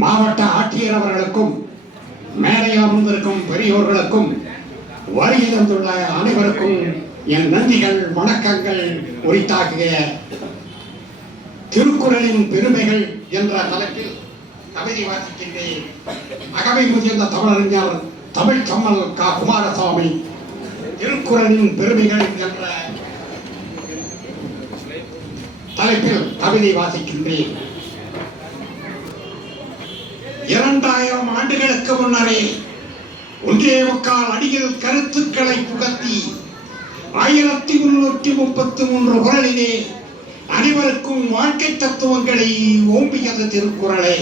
மாவட்ட ஆட்சியர் அவர்களுக்கும் மேடையில் அமர்ந்திருக்கும் பெரியோர்களுக்கும் வருகை தந்துள்ள அனைவருக்கும் என் நன்றிகள் வணக்கங்கள் உரித்தாகிய. திருக்குறளின் பெருமைகள் என்ற தலைப்பில் கவிதை வாசிக்கின்றேன். அகவை முதிர்ந்த தமிழறிஞர் தமிழ் கம்மல் கா குமாரசாமி திருக்குறளின் பெருமைகள் என்ற தலைப்பில் கவிதை வாசிக்கின்றேன். 2000 ஆண்டுகளுக்கு முன்னரே 1.25 அடியில் கருத்துக்களை புகத்தி 1333 குறளிலே அனைவருக்கும் வாழ்க்கை தத்துவங்களை ஓம்பியது திருக்குறளே.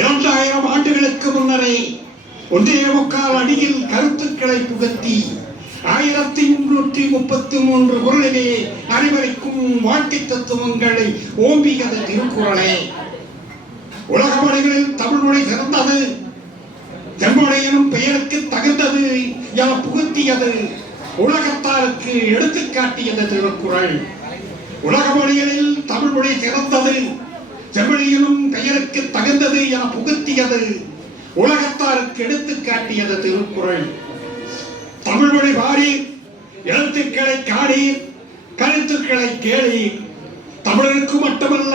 2000 ஆண்டுகளுக்கு முன்னரே 1.25 அடியில் கருத்துக்களை புகத்தி 1333 குறளிலே அனைவருக்கும் வாழ்க்கை தத்துவங்களை ஓம்பியது திருக்குறளே. உலக மொழிகளில் தமிழ் மொழி சிறந்தது, செம்மொழி எனும் பெயருக்கு தகுந்தது என புகுத்தியது, உலகத்தாருக்கு எடுத்துக்காட்டியது திருக்குறள். உலக மொழிகளில் தமிழ் மொழி சிறந்தது, செம்மொழி எனும் பெயருக்கு தகுந்தது என புகுத்தியது, உலகத்தாருக்கு எடுத்துக்காட்டியது திருக்குறள். தமிழ் மொழி வாரி, எழுத்துக்களை காணி, கருத்துக்களை கேளி, தமிழருக்கு மட்டுமல்ல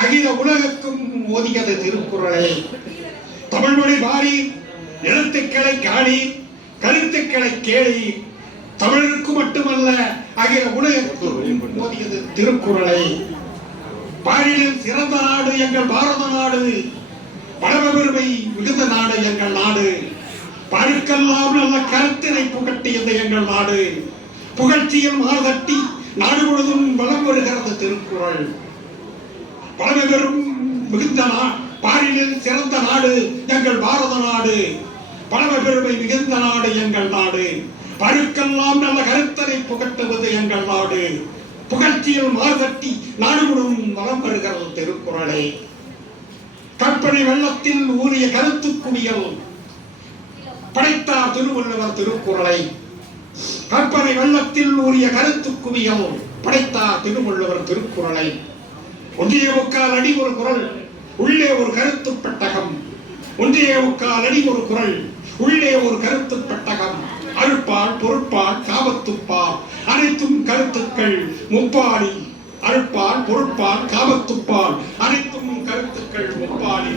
அகில உலகுக்கும் ஓதியது திருக்குறளே. தமிழ் மொழி வாரி, எழுத்துக்களை காணி, கருத்துக்களை கேளி, தமிழருக்கு மட்டுமல்ல அகில உலகுக்கும் ஓதியது திருக்குறளை. பாரினில் சிறந்த நாடு எங்கள் பாரத நாடு, பழமபெருமை மிகுந்த நாடு எங்கள் நாடு, பாருக்கெல்லாம் நல்ல கருத்தினை புகட்டியது எங்கள் நாடு, புகழ்ச்சியில் மாறுதட்டி நாடு முழுவதும் வலம் வருகிறது திருக்குறள். பழமபெரும் மிகுந்த பாரினில் சிறந்த நாடு எங்கள் பாரத நாடு, பழமபெருமை மிகுந்த நாடு எங்கள் நாடு, பருக்கெல்லாம் நல்ல கருத்தனை புகட்டுவது எங்கள் நாடு, புகழ்ச்சியில் மாறுதட்டி நாடு முழுவதும் வலம் வருகிறது திருக்குறளே. கற்பனை வெள்ளத்தில் ஊறிய கருத்து குவியல் படைத்தார் திருவள்ளுவர் திருக்குறளை. கற்பனை வெள்ளத்தில் ஊறிய கருத்து குவியல் படைத்தார் திருவள்ளுவர் திருக்குறளை. 1.25 அடி ஒரு குறள், உள்ளே ஒரு கருத்து பெட்டகம். 1.25 அடி ஒரு குறள், உள்ளே ஒரு கருத்து பெட்டகம். அருட்பால், பொருட்பால், காமத்துப்பால் அனைத்தும் கருத்துக்கள் முப்பாலி. அருட்பால், பொருட்பால், காமத்துப்பால் அனைத்தும் கருத்துக்கள் முப்பாலி.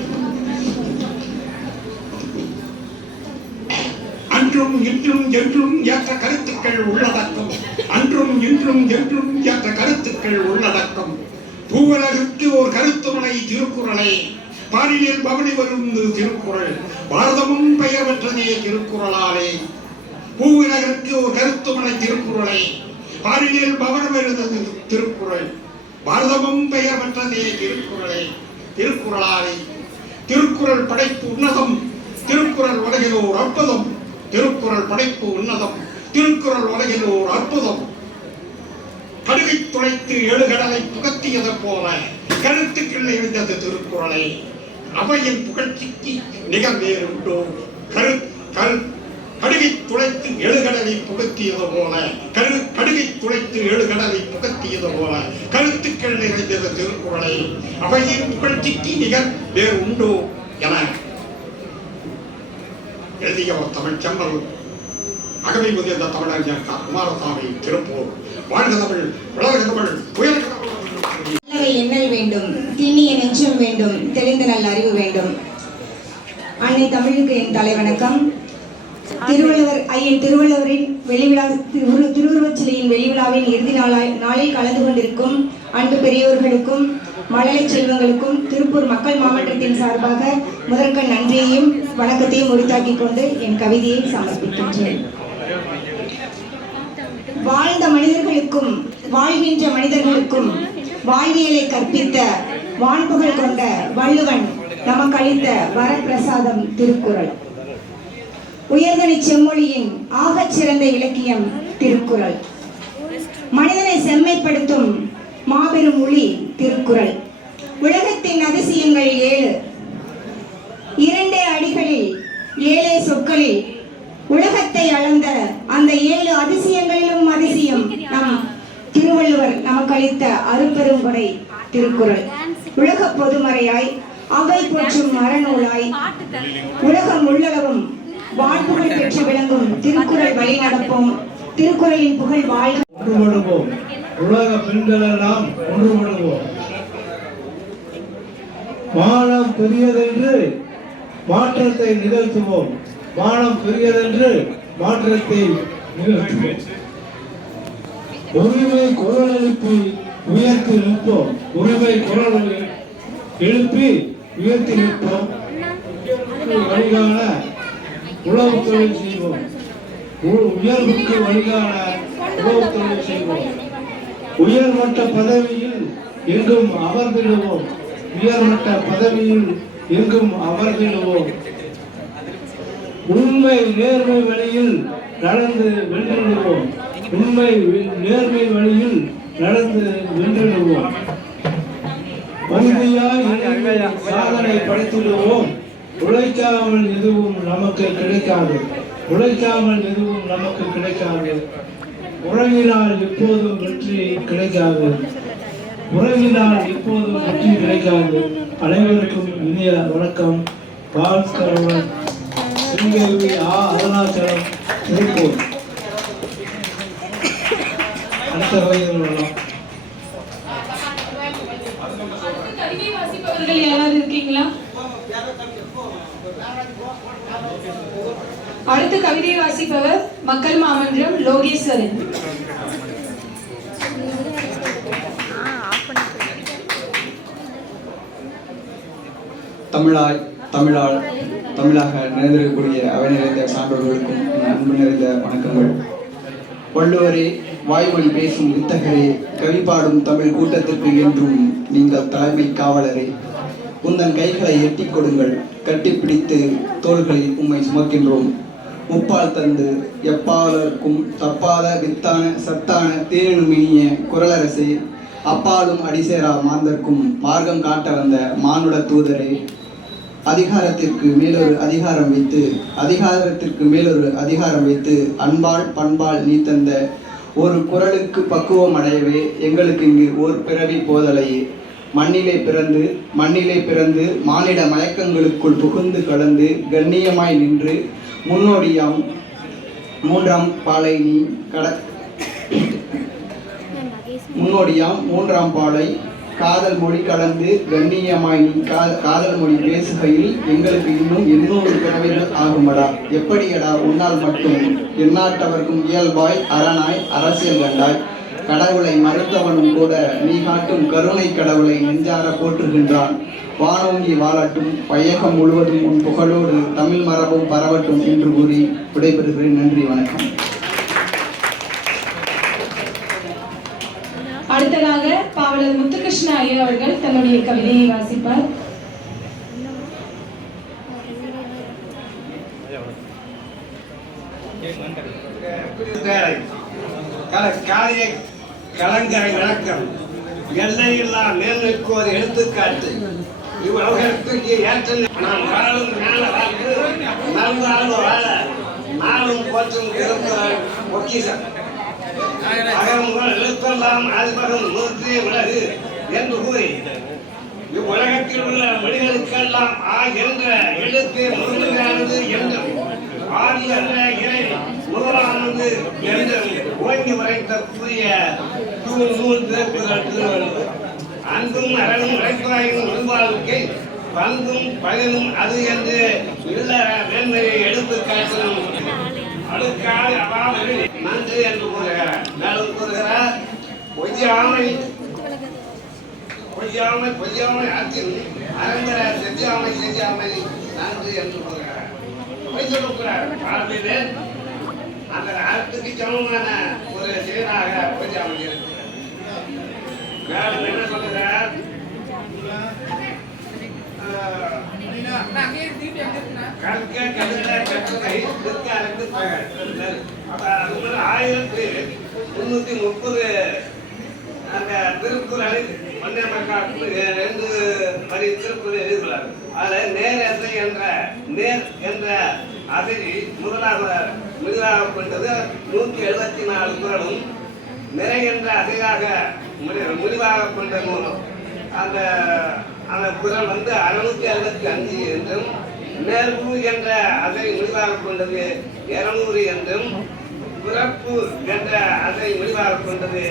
அன்றும் இன்றும் என்றும் ஏற்ற கருத்துக்கள் உள்ளடக்கம். அன்றும் இன்றும் என்றும் ஏற்ற கருத்துக்கள் உள்ளடக்கம். பூவுலகிற்கு ஒரு கருத்துமனை திருக்குறளை. பாரினில் பவனி வரும் திருக்குறள். பாரதமும் பெயர் பெற்றதே திருக்குறளாலே. பூவுலகிற்கு ஒரு கருத்துமனை திருக்குறளை. பாரினில் பவனம் இருந்தது திருக்குறள். பாரதமும் பெயர் பெற்றதே திருக்குறளை. திருக்குறளாலே. திருக்குறள் படைப்பு உன்னதம், திருக்குறள் உலகில் ஓர் அற்புதம். திருக்குறள் படைப்பு உன்னதம், திருக்குறள் உலகில் ஓர் அற்புதம். கடுகை துளைத்து எழுகடலை புகத்தியது போல கருத்துக்கள் இருந்தது திருக்குறளை. அவையின் புகழ்ச்சிக்கு நிகர் வேறு உண்டோ? கடுகை துளைத்து எழுகடலை புகத்தியது போல கடுகை துளைத்து எழுகடலை புகத்தியது போல கருத்துக்கள் நிறைந்தது திருக்குறளை. அவையின் புகழ்ச்சிக்கு நிகர் வேறு உண்டோ என எழுதியவர் தமிழ் செம்மல் அகவை முதிர்ந்த தமிழறிஞர் கா குமாரசாமி திருப்பூர். வாழ்க தமிழ், வளர்க தமிழ், உயர்க தமிழ். நல்லவை எண்ணல் வேண்டும், திண்ணிய நெஞ்சம் வேண்டும், தெளிந்த நல்ல அறிவு வேண்டும். அன்னை தமிழுக்கு என் தலைவணக்கம். திருவள்ளுவரின் வெளிவிழா திருவுருவச் சிலையின் வெளிவிழாவின் இறுதி நாளில் கலந்து கொண்டிருக்கும் அன்பு பெரியோர்களுக்கும் மழலை செல்வங்களுக்கும் திருப்பூர் மக்கள் மாவட்டத்தின் சார்பாக முதற்கண் நன்றியையும் வணக்கத்தையும் உரித்தாக்கிக் கொண்டு என் கவிதையை சமர்ப்பிக்கின்றேன். வாழ்ந்த மனிதர்களுக்கும் வாழ்கின்ற மனிதர்களுக்கும் வாழ்வியலை கற்பித்த வான்புகழ் கொண்ட வள்ளுவன் நமக்களித்த வரப்பிரசாதம் திருக்குறள். உயர்தனி செம்மொழியின் ஆகச் சிறந்த இலக்கியம் திருக்குறள். மனிதனை செம்மைப்படுத்தும் மாபெரும் ஒளி திருக்குறள். உலகத்தின் அதிசயங்கள் 7. 2 அடிகளில் 7 சொற்களில் உலகத்தை அளந்த அந்த 7 அதிசயங்களிலும் அதிசயம் நம் திருவள்ளுவர் நமக்கு அளித்த அரும்பெரும் கொடை திருக்குறள். உலக பொதுமறையாய் அவை போற்றும் அறநூலாய் உலகம் உள்ளளவும் வாழ்ப்புகள் பெற்று விளங்கும் திருக்குறள் வழி நடப்போம். திருக்குறளின் புகழ் வாழ்க. ஒன்றுபடுவோம். உலக பெண்கள் எல்லாம் ஒன்றுபடுவோம். வானம் பெரியதென்று மாற்றத்தை நிகழ்த்துவோம். வானம் பெரியதென்று மாற்றத்தை நிகழ்த்துவோம். உரிமை குரல் எழுப்பி உயர்த்தி நிற்போம். உரிமை குரல் எழுப்பி உயர்த்தி நிற்போம். வழிகாண உழவு தொழில் செய்வோம். உயர்வுக்கு வழிகாண உழவு தொழில் செய்வோம். உயர்மட்ட பதவியில் எங்கும் அமர்ந்திடுவோம். உயர்மட்ட பதவியில் எங்கும் அமர்ந்திடுவோம். உண்மை நேர்மை வழியில் நடந்து வென்றிடுவோம். உண்மை நேர்மை வழியில் நடந்து வென்றிடுவோம். உறுதியாய் சாதனை படைத்திடுவோம். உழைக்காமல் எதுவும் நமக்கு கிடைக்காது. உழைக்காமல் எதுவும் நமக்கு கிடைக்காது. உறங்கினால் எப்போதும் வெற்றி கிடைக்காது. உறங்கினால் எப்போதும் வெற்றி கிடைக்காது. அனைவருக்கும் இனிய வணக்கம். வாழ்க்கை சிங்கவி அருணாச்சலம் திருப்பூர். அடுத்த வகையில் வரலாம். கவிதை வாசிப்பவர்கள் யாராவது இருக்கீங்களா? அடுத்து கவிதை வாசிப்பவர் மக்கள் மாமன்றம் லோகேஸ்வரன். தமிழாக நிறைந்திருக்கக்கூடிய அவை நிறைந்த சான்றோர்களுக்கும் அன்பு நிறைந்த வணக்கங்கள். வள்ளுவரே, வாய்மொழி பேசும் வித்தகரே, கவி பாடும் தமிழ் கூட்டத்திற்கு என்றும் நீங்கள் தலைமை காவலரே, உந்தன் கைகளை எட்டி கொடுங்கள், கட்டிப்பிடித்து தோள்களில் உம்மை சுமக்கின்றோம். முப்பால் தந்து எப்பாளருக்கும் தப்பாத வித்தான சத்தான தேனுமினிய குரலரசே, அப்பாலும் அடிசேரா மாந்தர்க்கும் மார்க்கம் காட்ட வந்த மானுட தூதரே, அதிகாரத்திற்கு மேலொரு அதிகாரம் வைத்து அன்பால் பண்பால் நீ தந்த ஒரு குரலுக்கு பக்குவம் அடையவே எங்களுக்கு இங்கு ஓர் பிறவி போதலையே. மண்ணிலே பிறந்து மானிட மயக்கங்களுக்குள் புகுந்து கலந்து கண்ணியமாய் நின்று முன்னோடியாம் மூன்றாம் பாலை காதல் மொழி கலந்து கண்ணியமாய் நீ காதல் மொழி பேசுகையில் எங்களுக்கு இன்னும் 800 பிறவிகள் ஆகுமடா. எப்படியடா உன்னால் மட்டும் எந்நாட்டவர்க்கும் இயல்பாய் அரணாய் அரசியல் கண்டாய். கடவுளை மறுத்தவனும் கூட நீ காட்டும் கருணை கடவுளை நெஞ்சார போற்றுகின்றான். வானோங்கி வாழட்டும், வையகம் முழுவதும் உன் புகழோடு தமிழ் மரபும் பரவட்டும் என்று கூறி விடைபெறுகிறேன். நன்றி, வணக்கம். அடுத்ததாக பாவலர் முத்துகிருஷ்ண ஐயா அவர்கள் தன்னுடைய கவிதையை வாசிப்பார். கலங்கரை விளக்கம் எல்லையில்லா மேன்மைக்கு ஒரு எடுத்துக்காட்டு. இவ்வுலகத்திற்கு ஏற்ற நாம் வாழும் நல்வாழ்வு வாழ நாளும் போற்றும் திருக்குறள் பொக்கிஷம். அகமுகள் எழுத்தெல்லாம் ஆழ்மகம் நூற்றி உலகு என்று கூறி இவ்வுலகத்தில் உள்ள மொழிகளுக்கெல்லாம் என்ற எழுத்து முழுமையானது என்றும் ஆரியல்ல இறை முதலானது என்றும் ஓங்கி உரைத்த புதிய நூல் திருக்குறள் திருவள்ளுவர். அன்பும் அறனும் உழைப்பாயும் உள்வாழ்க்கை பண்பும் பயனும் அது என்று உள்ள மேன்மையை எடுத்து காட்டும் அடுக்கால் அவாவது நன்றி என்று கூறுகிறார். மேலும் கூறுகிறார், பொய்யாமை ஆற்றில் அரங்கர செஞ்சாமை நன்றி என்று கூறுகிறார். பொய் சொல்லக்கூடாது. வாழ்விலே அந்த அறத்துக்கு சமமான ஒரு செயலாக பொய்யாமை இருக்கிறார். மேலும் என்ன சொல்லுகிறார், கற்க கருத கற்றை நிற்க அறிந்து பகல். 1330 அந்த திருக்குறளை 2 வரி திருக்குறள் எழுதுகிறார். அதில் நேர் என்ற அசையை முதலாக கொண்டது 174 குறளும், நிறை என்ற அசையாக முடிவாக கொண்ட அந்த அந்த குரல் வந்து 665 என்றும், மேற்பு என்ற அதை முடிவாக கொண்டது 200 என்றும், பிறப்பு என்ற அதை முடிவாக கொண்டது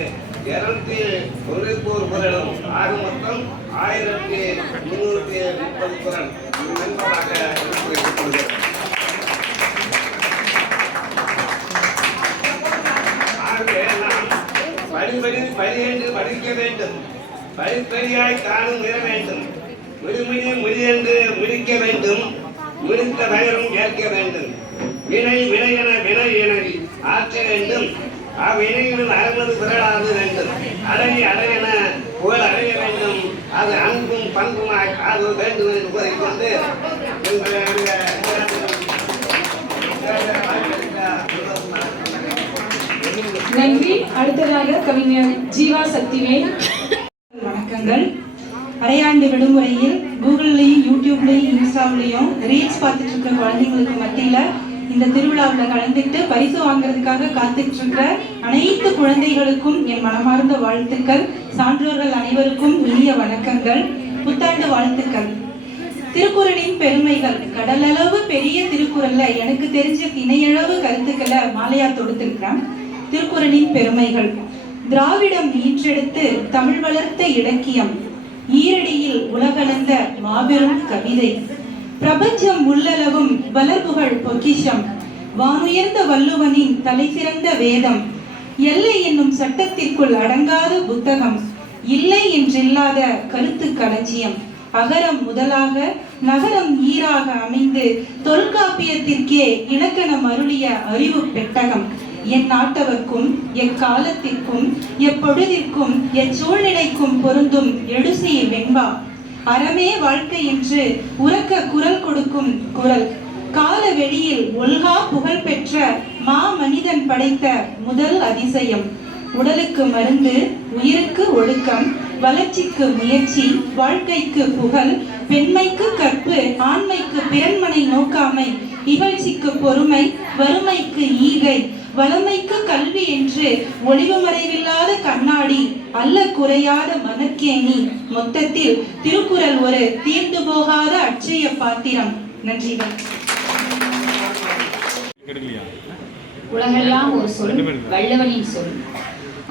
291 குரலும், ஆக மொத்தம் 1330 குரல் என்பதாக வைத்துக்கொள்கிறது. ஆகவே நாம் படி என்று படிக்க வேண்டும், படிப்படியாய் காணும் உயர வேண்டும், மொழி என்று முடிக்க வேண்டும், முடித்த பயனும் கேட்க வேண்டும், வினை என ஆற்ற வேண்டும், அவ்வினைகளில் 60 குரலாவது வேண்டும், அடையென புகழ் அடைய வேண்டும், அது அன்பும் பண்புமாய் காது வேண்டும் என்று கூறிக்கொண்டு நன்றி. அடுத்ததாக கவிஞர் ஜீவா சக்திவேல். வணக்கங்கள். அரையாண்டு விடுமுறையில் கூகுள்லையும் யூடியூப்லையும் இன்ஸ்டாவிலையும் ரீல்ஸ் பார்த்துட்டு இருக்க குழந்தைங்களுக்கு மத்தியில் இந்த திருவிழாவில் கலந்துட்டு பரிசு வாங்குறதுக்காக காத்துட்டு இருக்கிற அனைத்து குழந்தைகளுக்கும் என் மனமார்ந்த வாழ்த்துக்கள். சான்றோர்கள் அனைவருக்கும் இனிய வணக்கங்கள், புத்தாண்டு வாழ்த்துக்கள். திருக்குறளின் பெருமைகள். கடலளவு பெரிய திருக்குறள்ல எனக்கு தெரிஞ்ச திணையளவு கருத்துக்களை மாலையா தொடுத்திருக்கிறேன். திருக்குறளின் பெருமைகள். திராவிடம் ஈன்றெடுத்து தமிழ் வளர்த்த இலக்கியம், ஈரடியில் உலகளந்த மாபெரும் கவிதை, பிரபஞ்சம் உள்ளளவும் வளர்புகழ் பொக்கிஷம், வானுயர்ந்த வள்ளுவனின் தலை சிறந்த வேதம், எல்லை என்னும் சட்டத்திற்குள் அடங்காத புத்தகம், இல்லை என்றில்லாத கருத்து களஞ்சியம், அகரம் முதலாக நகரம் ஈராக அமைந்து தொல்காப்பியத்திற்கே இலக்கணம் அருளிய அறிவு பெட்டகம், என் நாட்டவர்க்கும் எக்காலத்திற்கும் எப்பொழுதிற்கும் எச்சூழ்நிலைக்கும் பொருந்தும் எழுசீர் வெண்பா, அறமே வாழ்க்கை என்று உரக்க குரல் கொடுக்கும் குரல், கால வெளியில் ஒல்கா புகழ் பெற்ற மா மனிதன் படைத்த முதல் அதிசயம், உடலுக்கு மருந்து, உயிருக்கு ஒழுக்கம், வளர்ச்சிக்கு முயற்சி, வாழ்க்கைக்கு புகழ், பெண்மைக்கு கற்பு, ஆண்மைக்கு பிறன்மனை நோக்காமை, இகழ்ச்சிக்கு பொறுமை, வறுமைக்கு ஈகை, வளமைக்கு கல்வி என்று ஒளிவு மறைவில்லாத கண்ணாடி, அல்ல குறையாத மனக்கேணி, மொத்தத்தில் திருக்குறள் ஒரு தீர்ந்து போகாத அட்சய பாத்திரம். நன்றிகள். உலகெல்லாம் ஒரு சொல், வள்ளுவனின் சொல்.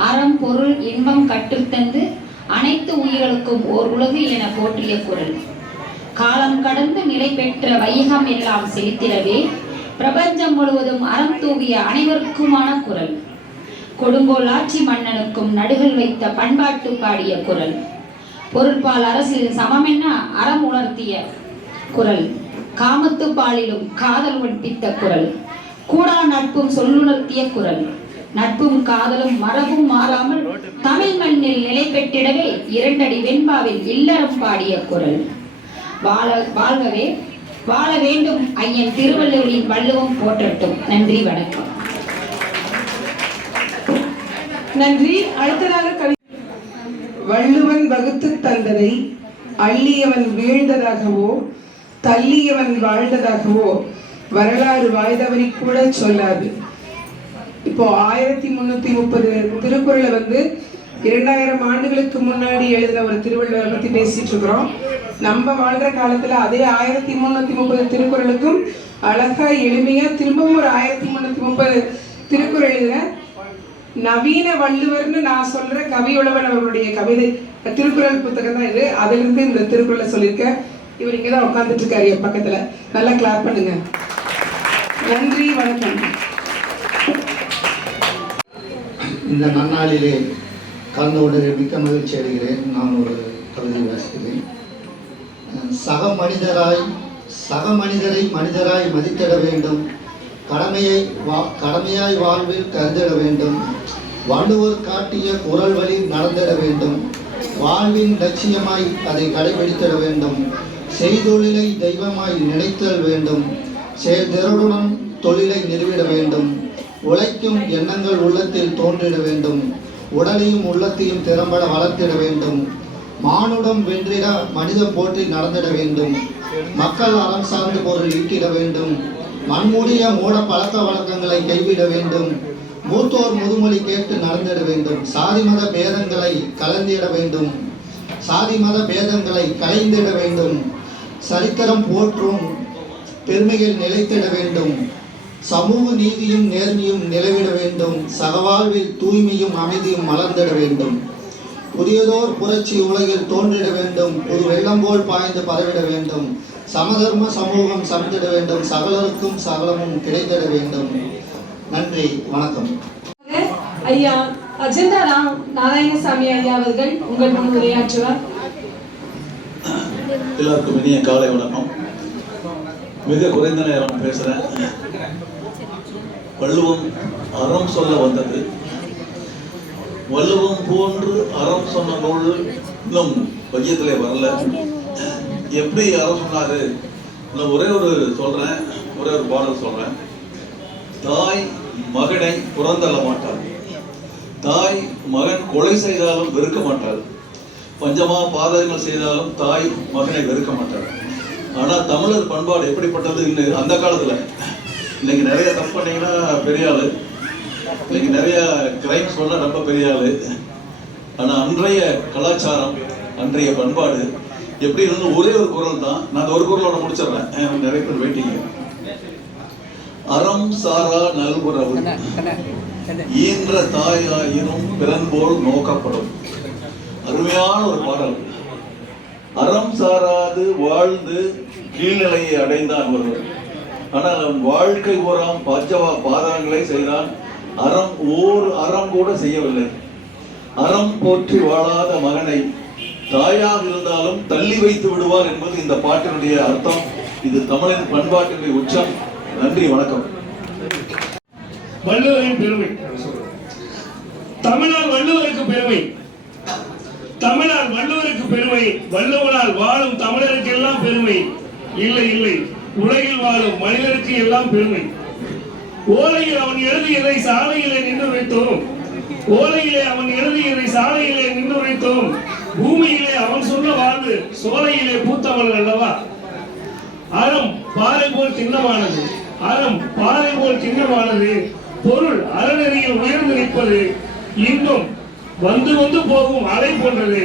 அறம் பொருள் இன்பம் கற்றுத்தந்து அனைத்து உயிர்களுக்கும் ஓர் உலகு என போற்றிய குரல். காலம் கடந்து நிலை பெற்ற வையகம் எல்லாம் செலுத்திடவே பிரபஞ்சம் முழுவதும் அறம் தூவிய அனைவருக்குமான குரல். கொடுங்கோல் ஆட்சி மன்னனுக்கும் நடுகள் வைத்த பண்பாட்டு பாடிய குரல். பொருட்பால் அரசில் சமமென அறம் உணர்த்திய குரல். காமத்து பாலிலும் காதல் ஒன்பித்த குரல். கூடா நட்பும் சொல்லுணர்த்திய குரல். நட்பும் காதலும் மரபும் மாறாமல் தமிழ் மண்ணில் நிலை பெற்றிடவே 2 அடி வெண்பாவில் இல்லறம் பாடிய குரல். வாழ்கவே வாழ வேண்டும் ஐயன் திருவள்ளுவரின் வள்ளுவம் போற்றட்டும். நன்றி, வணக்கம். நன்றி. அடுத்ததாக வள்ளுவன் வகுத்து தந்ததை அள்ளியவன் வீழ்ந்ததாகவோ தள்ளியவன் வாழ்ந்ததாகவோ வரலாறு வாய்தவறி கூட சொல்லாது. இப்போ 1330 திருக்குறளை 2000 ஆண்டுகளுக்கு முன்னாடி எழுதின ஒரு திருவள்ளுவரை பத்தி பேசிட்டு இருக்கிறோம். நம்ம வாழ்ற காலத்துல அதே 1330 திருக்குறளுக்கும் அழகா எளிமையா திரும்பவும் ஒரு 1330 திருக்குறள் எழுதின நவீன வள்ளுவர்னு நான் சொல்ற கவியுழவன் அவர்களுடைய கவிதை திருக்குறள் புத்தகம் தான் இது. அதுல இருந்து இந்த திருக்குறளை சொல்லியிருக்கேன். இவர் இங்கதான் உட்கார்ந்துட்டு இருக்காரு என் பக்கத்துல. நல்லா கிளாப் பண்ணுங்க. நன்றி, வணக்கம். இந்த நன்னாளிலே கலந்து கொண்டு மிக்க மகிழ்ச்சி அடைகிறேன். நான் ஒரு கவிதை வாசிக்கிறேன். சக மனிதரை மனிதராய் மதித்திட வேண்டும், கடமையாய் வாழ்வில் கருதிட வேண்டும், வள்ளுவர் காட்டிய குரல் வழி நடந்திட வேண்டும், வாழ்வின் லட்சியமாய் அதை கடைபிடித்திட வேண்டும், செய்தொழிலை தெய்வமாய் நினைத்தல் வேண்டும், செயல்திறனுடன் தொழிலை நிறுவிட வேண்டும், உழைக்கும் எண்ணங்கள் உள்ளத்தில் தோன்றிட வேண்டும், உடலையும் உள்ளத்தையும் திறம்பட வளர்த்திட வேண்டும், மானுடம் வென்றிட மனிதம் போற்றி நடந்திட வேண்டும், மக்கள் அறம் சார்ந்த பொருள் ஈட்டிட வேண்டும், மண்மூடிய மூட பழக்க வழக்கங்களை கைவிட வேண்டும், மூத்தோர் முதுமொழி கேட்டு நடந்திட வேண்டும், சாதி மத பேதங்களை கலந்திட வேண்டும், சாதி மத பேதங்களை களைந்திட வேண்டும். சரித்திரம் போற்றும் பெருமைகள் நிலைத்திட வேண்டும். சமூக நீதியும் நேர்மையும் நிலவிட வேண்டும். சகவாழ்வில் தூய்மையும் அமைதியும் மலர்ந்திட வேண்டும். புதியதோர் புரட்சி உலகில் தோன்றிட வேண்டும். ஒரு வெள்ளம் போல் பாய்ந்து பரவிட வேண்டும். சமதர்ம சமூகம் சமைத்திட வேண்டும். சகலருக்கும் சகலமும் கிடைத்திட வேண்டும். நன்றி, வணக்கம். ஐயா அஜெண்டா நாராயணசாமி ஐயா அவர்கள் உங்கள் முன் உரையாற்றுவார். எல்லாருக்கும் இனிய காலை வணக்கம். மிக குறைந்த நேரம் பேசுறேன். வள்ளுவம் அறம் சொல்ல வந்தது. வள்ளுவம் போன்று அறம் சொன்ன நூல் இன்னும் வையத்திலே வரல. எப்படி அறம் சொன்னாரு? நான் ஒரே ஒரு பாடல் சொல்றேன். தாய் மகனை புறந்தள்ள மாட்டாள். தாய் மகன் கொலை செய்தாலும் வெறுக்க மாட்டாள். பஞ்சமா பாதகங்கள் செய்தாலும் தாய் மகனை வெறுக்க மாட்டாள். ஆனா தமிழர் பண்பாடு எப்படிப்பட்டது? அந்த காலத்துல இன்னைக்கு நிறைய தப்பு பண்ணீங்கன்னா பெரிய ஆளு, இன்னைக்கு நிறைய கிரைம்ஸ் பண்ண ரொம்ப பெரிய ஆளு. ஆனா அன்றைய கலாச்சாரம், அன்றைய பண்பாடு எப்படி இருந்து ஒரே ஒரு குரல் தான். நான் ஒரு குரலோட முடிச்சிடுறேன், நிறைய பேர் வெயிட்டிங்க. அறம் சாரா நல்குறவு ஈன்ற தாயாயினும் பிறன்போல் நோக்கப்படும். அருமையான ஒரு பாடல். அறம் சாராது வாழ்ந்து கீழ்நிலையை அடைந்தான் ஒருவர். ஆனால் அவன் வாழ்க்கை பூராம் பாதகங்களை செய்தான். அறம் கூட செய்யவில்லை. அறம் போற்றி வாழாத மகனை தாயாக இருந்தாலும் தள்ளி வைத்து விடுவார் என்பது இந்த பாட்டினுடைய அர்த்தம். இது தமிழின் பண்பாட்டினுடைய உச்சம். நன்றி, வணக்கம். வள்ளுவரின் பெருமை. தமிழால் வள்ளுவருக்கு பெருமை. தமிழால் வள்ளுவருக்கு பெருமை. வள்ளுவனால் வாழும் தமிழருக்கு எல்லாம் பெருமை. இல்லை இல்லை, உலகில் வாழும் மனிதருக்கு எல்லாம் பெருமை. ஓலையில் அவன் எழுதியதை சாலையிலே நின்று வைத்தோம். ஓலையிலே அவன் எழுதியதை சாலையிலே நின்று வைத்தோம். பூமியிலே அவன் சொன்ன வாழ்வு சோலையிலே பூத்தவள் அல்லவா. அறம் பாறை போல் திண்ணமானது. அறம் பாறை போல் திண்ணமானது. பொருள் அறநெறியில் உயர்ந்து நிற்பது. இன்னும் வந்து வந்து போகும் அலை போன்றது.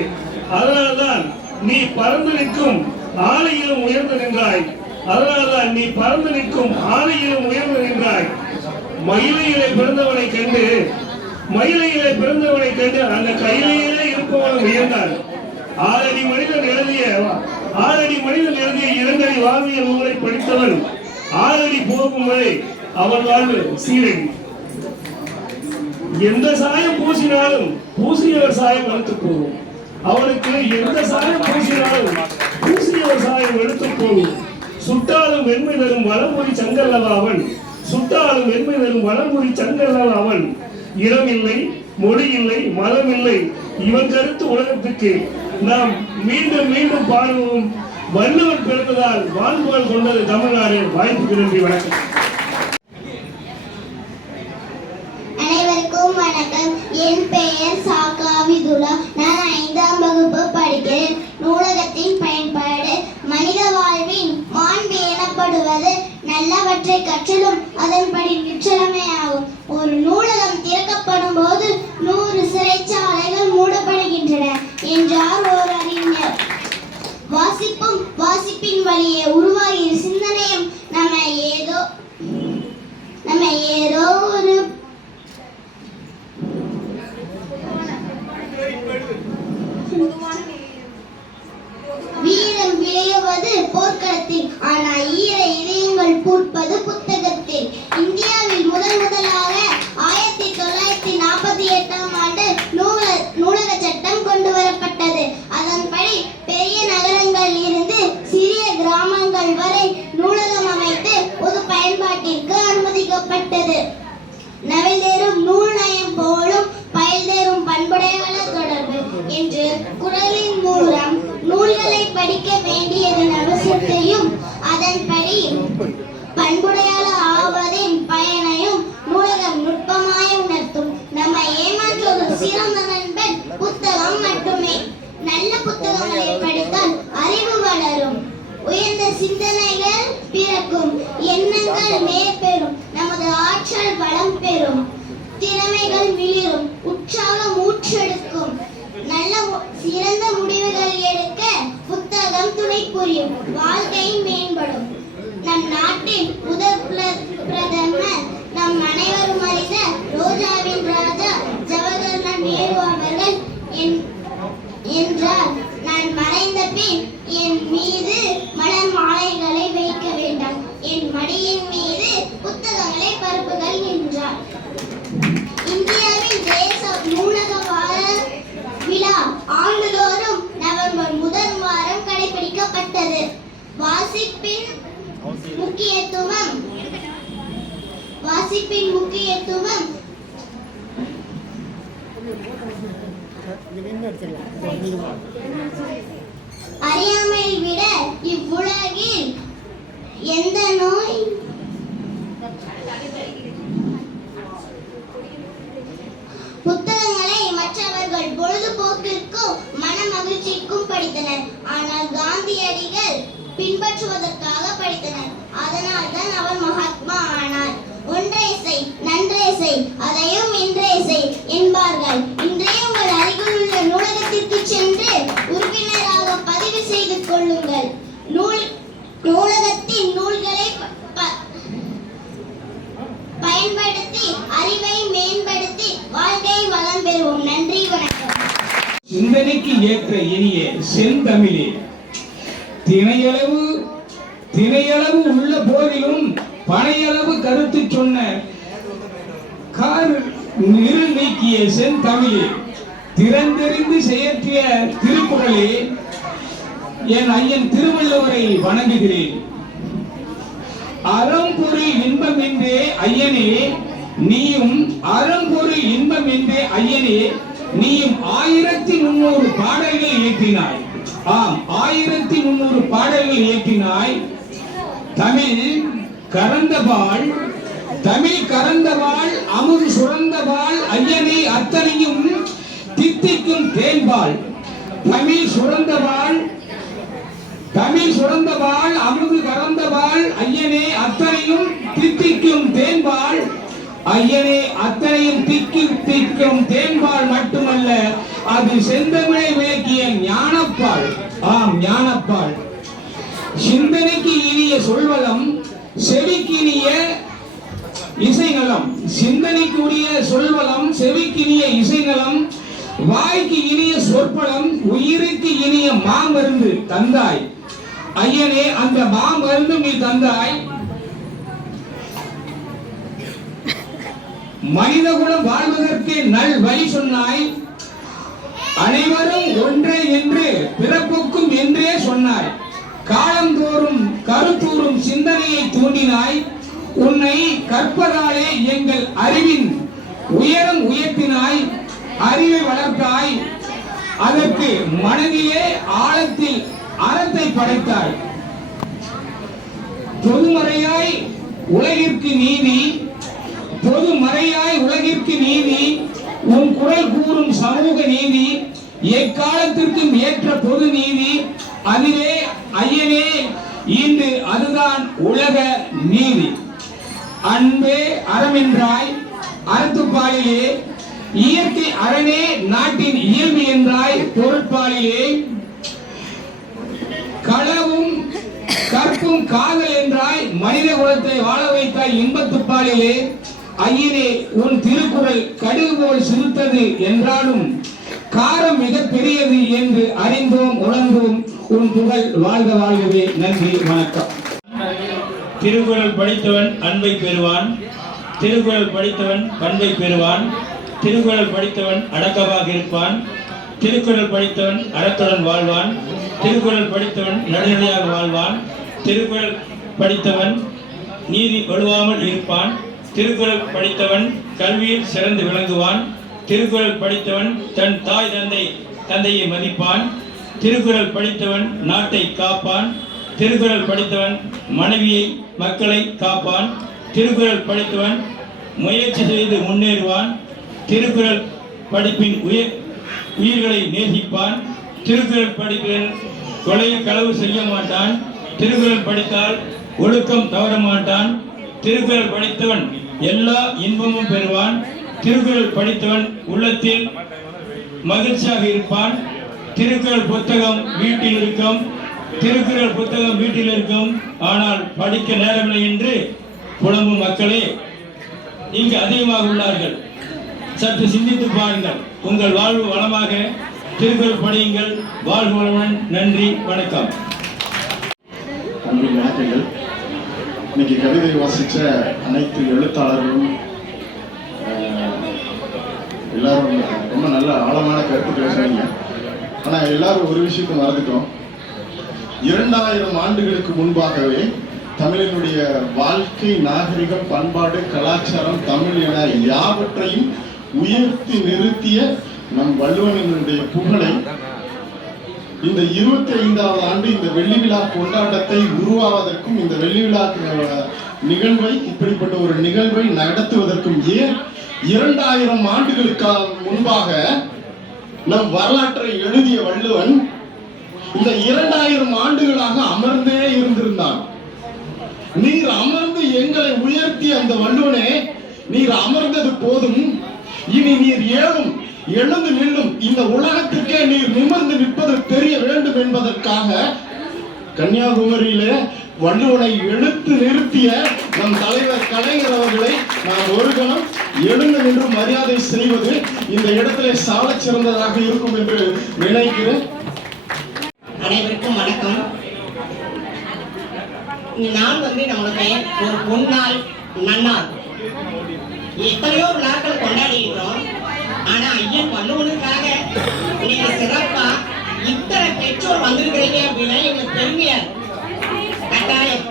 அதனால்தான் நீ பறந்து நிற்கும் ஆலையிலும் உயர்ந்து நின்றாய். அதனால்தான் நீ பறந்து நிற்கும் ஆலையிலும் உயர்ந்து நின்றாய். மயிலையிலே பிறந்தவனை கண்டு அந்த கையிலேயே இருப்பவன் உயர்ந்தான். ஆறடி மனிதன் எழுதிய 2 அடி வாழ்வியல் நூலை படித்தவன் 6 அடி போகும் வரை அவன் வாழ்வு சீரடி. எந்த சாயம் பூசினாலும் பூசியவர் சாயம் எடுத்து போகும். அவனுக்கு எந்த சாயம் பூசினாலும் பூசியவர் சாயம் எடுத்து போகும். சுட்டாலும் வெண்மை தரும் வளமொழி சங்கல்லவா அவன். சுட்டாலும் வெண்மை தரும் வளமொழி சங்கல்லவா அவன். இனம் இல்லை, மொழி இல்லை, மதம் இல்லை. இவன் கருத்து உலகத்துக்கு நாம் மீண்டும் மீண்டும் பாடுவோம். வள்ளுவன் பிறந்ததால் வாழ்வுகள் கொண்டது தமிழ்நாடு. வாய்ப்புக்கு நன்றி, வணக்கம். அனைவருக்கும் வணக்கம். என் பெயர் சாகாவிதுலா. நான் 5ஆம் வகுப்பு படிக்கிறேன். நூலகத்தின் பயன்பாடு. மனித வாழ்வின் மாண்பு எனப்படுவது நல்லவற்றை கற்றலும் அதன்படி நிற்றலமே ஆகும். ஒரு நூலகம் திறக்கப்படும் போது 100 சிறைச்சாலைகள் மூடப்படுகின்றன என்றார் ஓர் அறிஞர். வாசிப்பின் வழியே உருவாகிய சிந்தனையும் நம்ம ஏதோ ஒரு வீரம் விளையுவது போர்க்களத்தில், ஆனால் ஈர இதயங்கள் பூர்ப்பது புத்தகத்தில். இந்தியாவில் முதலாக 1948ஆம் ஆண்டு நூலக சட்டம் கொண்டு வரப்பட்டது. அதன்படி பெரிய நகரங்களில் இருந்து சிறிய கிராமங்கள் வரை நூலகம் அமைத்து பொது பயன்பாட்டிற்கு அனுமதிக்கப்பட்டது. நவில்தேரும் நூல் நயம் போலும் பயில்தேரும் பண்புடையாளர் தொடர்பு என்று குறளின் மூலம் நூல்களை படிக்க வேண்டியதன் அவசியத்தையும் அதன்படி பண்புடையாளர் ஆவதின் பயனையும் நூலகம் நுட்பமாய் உணர்த்தும். நம்மை ஏமாற்ற ஒரு சிறந்த நண்பன் புத்தகம் மட்டுமே. நல்ல புத்தகங்களை படித்தால் அறிவு வளரும், உயர்ந்த சிந்தனைகள் பிறக்கும், எண்ணங்கள் மேற்பெறும், நமது ஆற்றல் வளம் பெறும், திறமைகள் மிளிரும், உற்சாகம் ஊற்றெடுக்கும். நல்ல சிறந்த முடிவுகள் எடுக்க புத்தகம் துணை புரியும். வாழ்க்கை மேம்படும். நம் நாட்டின் முதல் பிரதமர் நம் அனைவரும் அறிந்த ரோஜாவின் ராஜா ஜவஹர்லால் நேரு அவர்கள் என்றார், நான் மறைந்த பின் என் மீது மலர் மாலைகளை வைக்க வேண்டாம், என் மடியின் மீது புத்தகங்களை பரப்புகள் என்றார். இந்தியாவின் தேச நூலக வார விழா ஆண்டுதோறும் நவம்பர் முதல் வாரம் கடைபிடிக்கப்பட்டது. வாசிப்பின் முக்கியத்துவம் அறியாமை விட இவ்வுலகில் எந்த நோய் புத்தகங்களை மற்றவர்கள் பொழுதுபோக்கிற்கும் மன மகிழ்ச்சிக்கும் படித்தனர். ஆனால் காந்தியடிகள் பின்பற்றுவதற்காக படித்தனர். அதனால் தான் அவர் மகாத்மா ஆனார். ஒன்றை செய், நன்றே செய், அதையும் இன்றே செய் என்பார்கள். இன்றைய உங்கள் அருகில் உள்ள நூலகத்திற்கு சென்று உறுப்பினராக பதிவு செய்து கொள்ளுங்கள். நூலகத்தின் நூல்களை பயன்படுத்தி அறிவை மேம்படுத்தி வாழ்க்கை வளம் பெறுவோம். நன்றி, வணக்கம். சிந்தனைக்கு ஏற்ற இனிய செந்தமிழே, திணையளவு உள்ள போதிலும் பனையளவு கருத்து சொன்ன இருள் நீக்கிய செந்தமிழே, திறந்தெறிந்து செயற்றிய திருக்குறளே, என் ஐயன் திருவள்ளுவரை வணங்குகிறேன். அறம்பொருள் இன்பம் என்றே ஐயனே நீயும், அறம்பொருள் இன்பம் என்றே ஐயனே நீயும் 1300 பாடல்கள் இயற்றினாய். ஆம், 1300 பாடல்கள் இயற்றினாய். தமிழ் கறந்தவாள் அமுது சுரந்தவாள் ஐயனே அத்தனையும் தித்திக்கும் தேன்பால். தமிழ் சுரந்தவாள் அமுது கறந்தவாள் ஐயனே அத்தனையும் தித்திக்கும் தேன்பால். ஐயனே அத்தனையும் திக்கும் தேன்பால் மட்டுமல்ல, அது செந்தமிழை விளக்கிய ஞானப்பால். ஆம், ஞானப்பால். சிந்தனைக்கு இனிய சொல்வளம், செவிக்கினிய இசைநலம். சிந்தனைக்குரிய சொல்வளம், செவிக்கினிய இசைநலம், வாய்க்கு இனிய சொற்பளம், உயிருக்கு இனிய மாமருந்து தந்தாய். ஐயனே, அந்த மாமருந்து நீ தந்தாய். மனிதகுலம் வாழ்வதற்கு நல் வழி சொன்னாய். அனைவரும் ஒன்றே என்று பிறப்புக்கும் என்றே சொன்னாய். காலந்தோறும் கருத்தூறும் சிந்தனையை தூண்டினாய். உன்னை கற்பதாலே எங்கள் அறிவின் உயரம் உயர்த்தினாய். அறிவை வளர்த்தாய். அதற்கு மனதிலே ஆழத்தில் அறத்தை படைத்தாய். பொதுமறையாய் உலகிற்கு நீதி, பொதுமறையாய் உலகிற்கு நீதி, உன் குரல் கூறும் சமூக நீதி, எக்காலத்திற்கும் ஏற்ற பொது நீதி. அதிலே ஐயனே இன்று அதுதான் உலக நீதி. அன்பே அறமென்றாய் அறத்துப்பாலிலே, இயற்கை அரணே நாட்டின் இயல்பு என்றாய் பொருட்பாலிலே, களவும் கற்பும் காதல் என்றாய் மனித குலத்தை வாழ வைத்தாய் இன்பத்துப்பாலிலே. ஐயனே, உன் திருக்குறள் கடுகு போல் சிறுத்தது என்றாலும் காரம் மிக பெரியது என்று அறிந்தோம் உணர்ந்தோம். உன் புகழ் வாழ்க வாழ்கவே. நன்றி, வணக்கம். திருக்குறள் படித்தவன் அன்பை பெறுவான், திருக்குறள் படித்தவன் பண்பை பெறுவான், திருக்குறள் படித்தவன் அடக்கமாக இருப்பான், திருக்குறள் படித்தவன் அறத்துடன் வாழ்வான், திருக்குறள் படித்தவன் நடுநிலையாக வாழ்வான், திருக்குறள் படித்தவன் நீதி வலுவாமல் இருப்பான், திருக்குறள் படித்தவன் கல்வியில் சிறந்து விளங்குவான், திருக்குறள் படித்தவன் தன் தாய் தந்தையை மதிப்பான், திருக்குறள் படித்தவன் நாட்டை காப்பான், திருக்குறள் படித்தவன் மனைவியை மக்களை காப்பான், திருக்குறள் படித்தவன் முயற்சி செய்து முன்னேறுவான், திருக்குறள் படிப்பின் உயிர்களை நேசிப்பான், திருக்குறள் படிப்பின் கொலை களவு செய்ய மாட்டான், திருக்குறள் படித்தால் ஒழுக்கம் தவற மாட்டான், திருக்குறள் படித்தவன் எல்லா இன்பமும் பெறுவான், திருக்குறள் படித்தவன் உள்ளத்தில் மகிழ்ச்சியாக இருப்பான், திருக்குறள் புத்தகம் வீட்டில் இருக்கும், திருக்குறள் புத்தகம் வீட்டில் இருக்கும், ஆனால் படிக்க நேரமில்லை என்று புலம்பும் மக்களே இங்கு அதிகமாக உள்ளார்கள். சற்று சிந்தித்து பாருங்கள். உங்கள் வாழ்வு வளமாக, திருக்குறள் படியுங்கள். வாழ்வு வளமுடன். நன்றி, வணக்கம். அன்பின் வணக்கங்கள். இன்னைக்கு கவிதை வாசித்த அனைத்து எழுத்தாளர்களும் எல்லாரும் ரொம்ப நல்ல ஆழமான கருத்துக்களை சொன்னீங்க. ஆனால் எல்லாரும் ஒரு விஷயத்தை மறந்துட்டோம். 2000 ஆண்டுகளுக்கு முன்பாகவே தமிழினுடைய வாழ்க்கை, நாகரிகம், பண்பாடு, கலாச்சாரம், தமிழ் என யாவற்றையும் உயர்த்தி நிறுத்திய நம் வள்ளுவனினுடைய புகழை இந்த 25வது ஆண்டு இந்த வெள்ளி விழா கொண்டாட்டத்தை உருவாவதற்கும், இந்த வெள்ளி விழா நிகழ்வை, இப்படிப்பட்ட ஒரு நிகழ்வை நடத்துவதற்கும் ஏன் 2000 ஆண்டுகளுக்கு முன்பாக நம் வரலாற்றை எழுதிய வள்ளுவன் இந்த 2000 ஆண்டுகளாக அமர்ந்தே இருந்திருந்தான். நீர் அமர்ந்து எங்களை உயர்த்திய அந்த வள்ளுவனே, நீர் அமர்ந்தது போதும், இனி நீர் எழுந்து நில்லும், இந்த உலகத்திற்கே நீர் நிமிர்ந்து நிற்பது தெரிய வேண்டும் என்பதற்காக கன்னியாகுமரியிலே வள்ளுவனை எழுத்து நிறுத்திய நம் தலைவர் கலைஞர் அவர்களை நாம் ஒரு கணம் எழுந்து நின்று மரியாதை செய்வது இந்த இடத்திலே சாலச் சிறந்ததாக இருக்கும் என்று நினைக்கிறேன். அனைவருக்கும் வணக்கம். நான் நம்மளுடைய ஒரு பொன்னாள் நன்னாள் எத்தனையோ விழாக்கள் கொண்டாடி இருக்கிறோம். ஆனா ஐயன் வள்ளுவனுக்காக இன்னைக்கு சிறப்பா இத்தனை பெற்றோர் வந்திருக்கிறீங்க அப்படின்னா எங்களுக்கு பெருமையா கட்டாயம்.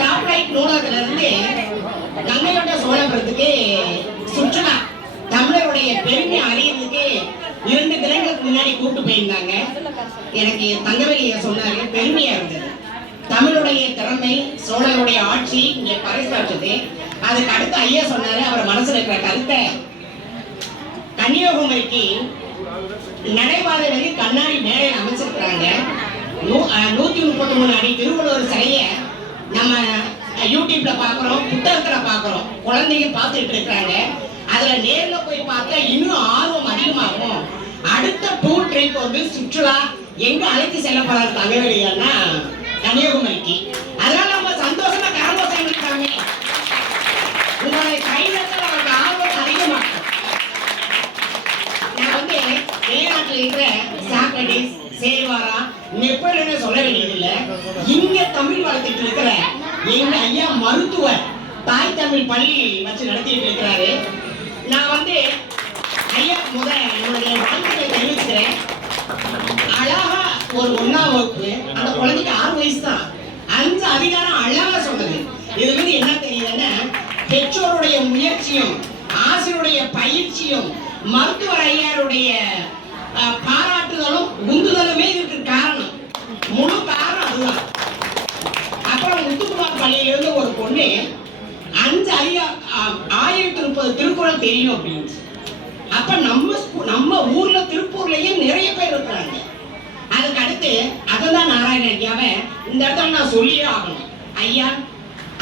டாப் ரைட் நூலகத்துல இருந்து கங்கையோட சோழபுரத்துக்கு சுற்றுலா தமிழருடைய பெருமை அறியறதுக்கு 2 தினங்களுக்கு முன்னாடி கூப்பிட்டு போயிருந்தாங்க. எனக்கு தங்கவேலிய சொன்னாரு, பெருமையா இருந்தது. தமிழுடைய திறமை, சோழருடைய ஆட்சி இங்க பறைசாற்றுது. அதுக்கு அடுத்து ஐயா சொன்னாரு, அவர் மனசுல இருக்கிற கருத்தை கன்னியாகுமரிக்கு நடைபாதை வந்து கண்ணாடி மேடையில் அமைச்சிருக்கிறாங்க. 133 அடி திருவள்ளுவர் சிலைய நம்ம யூடியூப்ல பாக்குறோம், புத்தகத்துல பாக்குறோம், குழந்தைங்க பார்த்துட்டு இருக்கிறாங்க. அதுல நேர்ல போய் பார்த்தா இன்னும் ஆர்வம் அதிகமாகும். அடுத்த டூர் ட்ரிப் வந்து சுற்றுலா எங்க அழைத்து செல்லப்படுறாரு தங்கவேலியான்னா கன்னியாகுமரிக்கு. அதனால நம்ம சந்தோஷமா கரங்கோசம் இருக்காங்க. உங்களுடைய கைதத்தில் அவருக்கு ஆர்வம் அதிகமாகும். நான் வெளிநாட்டில் இருக்கிற சாக்ரட்டிஸ், சேவாரா, நெப்போலியனை சொல்ல வேண்டியதில்லை. இங்க தமிழ் வளர்த்துட்டு இருக்கிற எங்க ஐயா மருத்துவர் தாய் தமிழ் பள்ளி வச்சு நடத்திட்டு இருக்கிறாரு. நான் ஐயா என்னுடைய வாழ்க்கையை தெரிவிச்சுக்கிறேன். அழகா ஒரு 1ஆம் வகுப்பு, அந்த குழந்தைக்கு 6 வயசு தான், 5 அதிகாரம் அழகா சொன்னது. இதுல இருந்து என்ன தெரியுதுன்னா, பெற்றோருடைய முயற்சியும் ஆசிரியருடைய பயிற்சியும் மருத்துவர் ஐயாருடைய பாராட்டுதலும் உந்துதலுமே இதுக்கு காரணம். முழு காரணம் அதுதான். அப்புறம் முத்துக்குமார் பள்ளியிலிருந்து ஒரு பொண்ணு 1030 திருக்குறள் தெரியும் அப்படின்னு. அப்ப நம்ம ஊர்ல திருப்பூர்லயே நிறைய பேர் இருக்கிறாங்க. அதுக்கு அடுத்து அதான் நாராயண ஐயாவை இந்த இடத்துல நான் சொல்லியே ஆகணும்.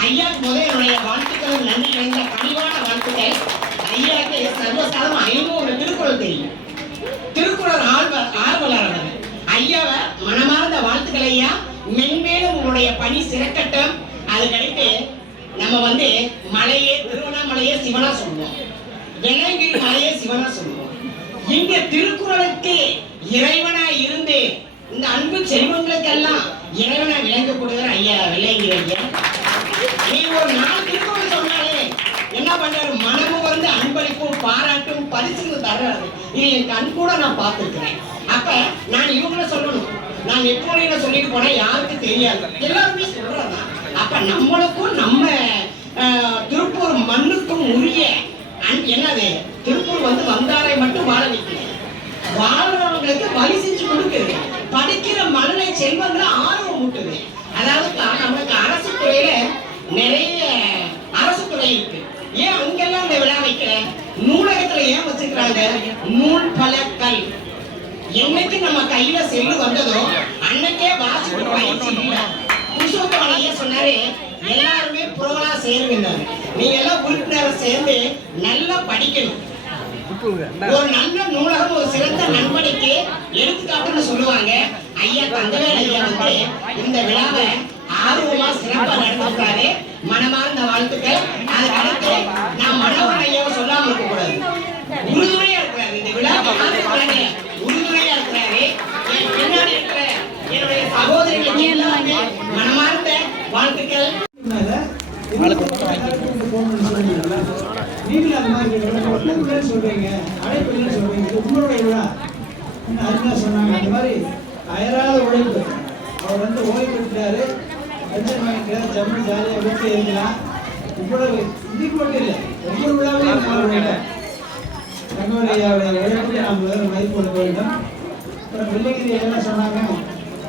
ஐயாவுக்கு என்னுடைய வாழ்த்துக்கள், நன்றி நிறைந்த பணிவான வாழ்த்துக்கள். ஐயாவுக்கு சர்வசாதம் 500 திருக்குறள் தெரியும். திருக்குறள் ஆர்வலர் அவர். ஐயாவை மனமார்ந்த வாழ்த்துக்கள் ஐயா. மென்மேலும் உங்களுடைய பணி சிறக்கட்டும். அதுக்கடுத்து நம்ம மலையே திருவண்ணாமலையே சிவனா சொல்லுவோம், வெள்ளையங்கிரி மலையே சிவனா சொல்லுவோம். இங்க திருக்குறளுக்கு இறைவனா இருந்து இந்த அன்பு செல்வங்களுக்கெல்லாம் இறைவனா விளங்கப்படுகிற ஐயா வெள்ளையங்கிரி ஐயா. நீ ஒரு 4 திருக்குறள் சொன்னாலே என்ன பண்றாரு, மனமும் அன்பளிப்பும் பாராட்டும் பரிசு தர்றாரு. இது என் கண் கூட நான் பார்த்திருக்கிறேன். அப்ப நான் இவங்கள சொல்லணும், நான் எப்போது சொல்லிட்டு போனா யாருக்கு தெரியாது, எல்லாருமே சொல்றதான். அப்ப நம்மளுக்கும் நம்ம திருப்பூர் மண்ணுக்கும் உரிய என்னது, திருப்பூர் வந்தாரை மட்டும் வாழ வைக்கல, வாழ்றவங்களுக்கு வழி செஞ்சு கொடுக்குது. படிக்கிற மழலை செல்வங்களை ஆர்வம் ஊட்டுது. அதாவது நம்மளுக்கு அரசு துறையில நிறைய அரசு துறை இருக்கு. ஏன் அங்கெல்லாம் இந்த விழா வைக்கல? நூலகத்துல ஏன் வச்சிருக்கிறாங்க? நூல் பலக்கல். என்னைக்கு நம்ம கையில செல்லு வந்ததோ அன்னைக்கே வாசிப்பு பயிற்சி இல்ல. புருஷோத்தமனையே சொன்னாரு, எல்லாருமே புரோகலா சேருங்க, நீங்க எல்லாம் உறுப்பினரை சேர்ந்து நல்லா படிக்கணும். ஒரு நல்ல நூலகம் ஒரு சிறந்த நண்பனுக்கு எடுத்துக்காட்டுன்னு சொல்லுவாங்க. ஐயா தங்கவேல் ஐயா வந்து இந்த விழாவை ஆர்வமா சிறப்பா நடந்திருக்காரு. மனமார்ந்த வாழ்த்துக்கள். அதுக்கு அடுத்து நான் மனோகர் ஐயாவை சொல்லாம இருக்க கூடாது. உறுதுணையா இருக்கிறாரு இந்த விழாவுக்கு, உறுதுணையா இருக்கிறாரு. என் பின்னாடி இருக்கிற என்னுடைய சகோதரிகளுக்கு எல்லாமே மனமார்ந்த வாழ்த்துக்கள். நீங்களும் அந்த மாதிரி சொல்றீங்க, அழைப்பு சொல்றீங்க, உங்களுடைய விழா அருமையா சொன்னாங்க. அந்த மாதிரி அயராத உழைப்பு. அவர் வந்து ஓய்வு பெற்றாரு, பென்ஷன் வாங்கிக்கிறார், ஜம்மு ஜாலியாக வீட்டில் இருக்கலாம். இவ்வளவு இன்னைக்கு மட்டும் இல்லை, ஒவ்வொரு விழாவையும் தங்கவேலையாவுடைய உழைப்பு நாம் முதல்ல மதிப்பு கொடுக்க வேண்டும். அப்புறம் வெள்ளிக்கிரி எல்லாம் சொன்னாங்க,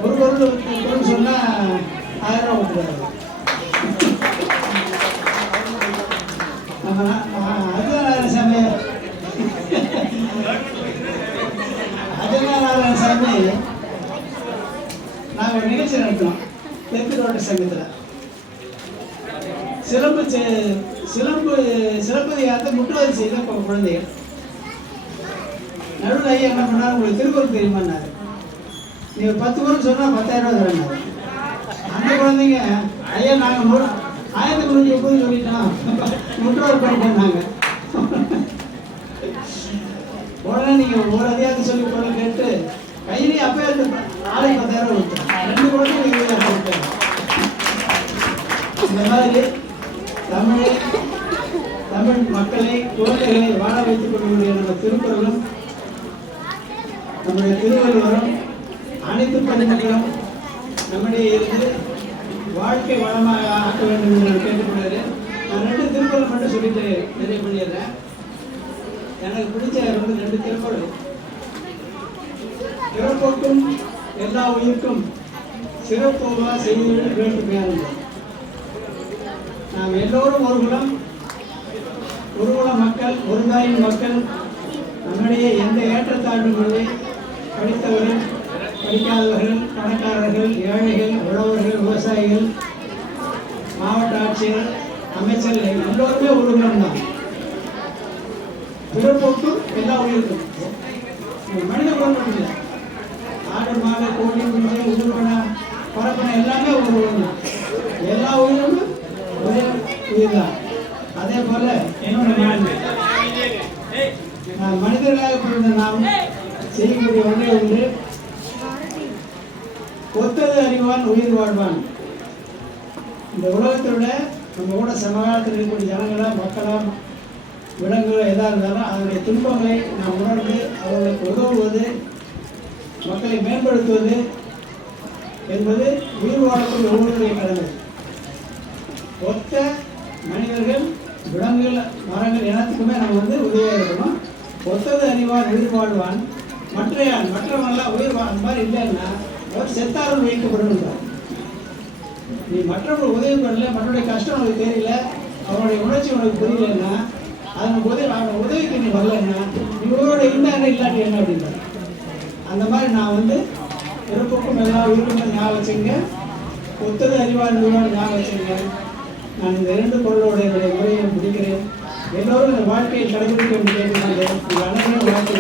ஒரு பொருள் சொன்னால் 1000 ரூபா கொடுக்குறாரு. அர்ஜுனாராயணசாமி நாங்கள் ஒரு நிகழ்ச்சி நடத்தினோம் தெற்கு ரோட்ட சங்கத்தில். சிலப்பதிகாரத்தை முற்றுவதை செய்த குழந்தைகள். நடுவில் ஐயா என்ன பண்ணார், உங்களுக்கு திருக்குறள் தெரியுமான்னாரு. நீங்கள் 10 குறள் சொன்னால் 10,000 ரூபா தரேன்னாரு. அந்த குழந்தைங்க ஐயா நாங்கள் 1930 சொல்லிட்டோம், முற்றோர் பண்ணிட்டோம். உடனே நீங்கள் ஒரு அதிகாரத்தை சொல்லி குரல் கேட்டு கையிலே அப்போ நாளைக்கு 10,000 ரூபா கொடுத்தோம். 2 குழந்தை நீங்கள் கொடுத்தோம். இந்த மாதிரி தமிழ் மக்களை குழந்தைகளை வாழ வைத்துக் கொள்ளக்கூடிய நம்ம திருக்குறளும் நம்முடைய திருவள்ளுவரும் அனைத்து பதிவுகளும் நம்முடைய இருந்து வாழ்க்கை வளமாக ஆக்க வேண்டும் என்று நான் கேட்டுக்கொள்கிறேன். நான் 2 திருக்குறள் மட்டும் சொல்லிட்டு நிறைய பண்ணிடுறேன். எனக்கு பிடிச்ச 2 திருக்குறள். பிறப்போக்கும் எல்லா உயிர்க்கும் சிறப்போவா செய்ய வேண்டும். நாம் எல்லோரும் ஒரு குல மக்கள், ஒரு தாயின் மக்கள். நம்முடைய எந்த ஏற்றத்தாழ்வுகளை படித்தவர்கள், படிக்காதவர்கள், பணக்காரர்கள், ஏழைகள், உழவர்கள், விவசாயிகள், மாவட்ட ஆட்சியர், அமைச்சர்கள் எல்லோருமே ஒரு குலம் தான். பிறப்போக்கும் எல்லா உயிருக்கும். மனித குலம் மட்டும் இல்லை, ஆடு மாடு கோழி குஞ்சு உயிர்பன பரப்பன எல்லாமே ஒரு குலம் தான். எல்லா உயிரும் ஒரே உயிர் தான். அதே போல மனிதர்களாக பிறந்த நாம் செய்யக்கூடிய ஒன்றே ஒன்று, ஒத்தது அறிவான் உயிர் வாழ்வான். இந்த உலகத்தோட நம்ம கூட சமகாலத்தில் இருக்கக்கூடிய ஜனங்களா, மக்களா, விலங்குகளோ எதாக இருந்தாலும் அதனுடைய துன்பங்களை நாம் உணர்ந்து அவர்களுக்கு உதவுவது, மக்களை மேம்படுத்துவது என்பது உயிர் வாழக்கூடிய ஒவ்வொருடைய கடமை. ஒத்த மனிதர்கள், விலங்குகள், மரங்கள் எல்லாத்துக்குமே நம்ம உதவியாக இருக்கணும். ஒத்தது அறிவான் உயிர் வாழ்வான், மற்றவங்களாம் உயிர் அந்த மாதிரி இல்லைன்னா அவர் செத்தாரும் வைக்கப்படணும். நீ மற்றவங்களுக்கு உதவி பண்ணல, மற்றவருடைய கஷ்டம் உனக்கு தெரியல, அவனுடைய உணர்ச்சி உனக்கு புரியலன்னா, அவன் உதவிக்கு நீ வரலன்னா நீ உங்களோட இருந்தாங்க இல்லாட்டி என்ன அப்படின்னா. அந்த மாதிரி நான் பிறப்புக்கும் எல்லா உயிருக்கும் ஞாபகம் வச்சுங்க, ஒத்தது அறிவான் ஞாபகம் வச்சுங்க. நான் இந்த 2 பொருளோட என்னுடைய முறையை முடிக்கிறேன். எல்லோரும் இந்த வாழ்க்கையை கடைபிடிக்க வேண்டும். அனைவரும் வாழ்க்கை